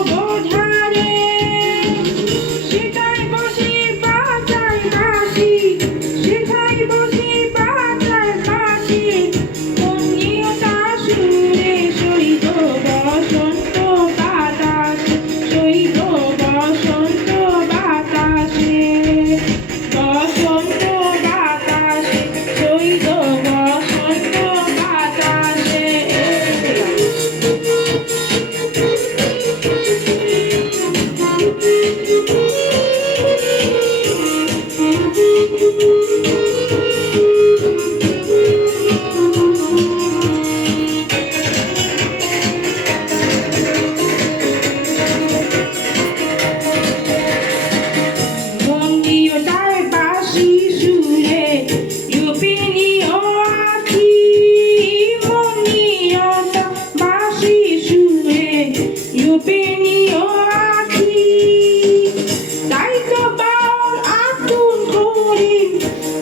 oldu? ডুবে নিও আখি। তাই তো বাউল আব্দুল করিম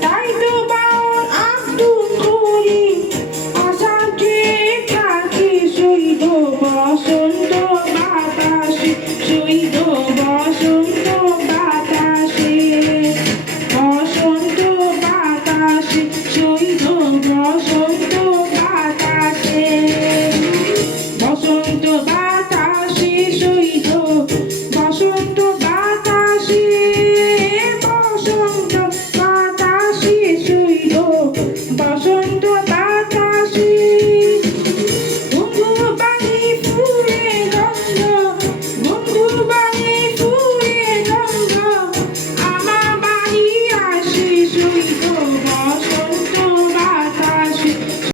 তাই তো বাউল আব্দুল করিম আশা যে থাকে শৈব বসন্ত বাতাসে, শৈব বসন্ত বাতাসে। বসন্ত বাতাসে বসন্ত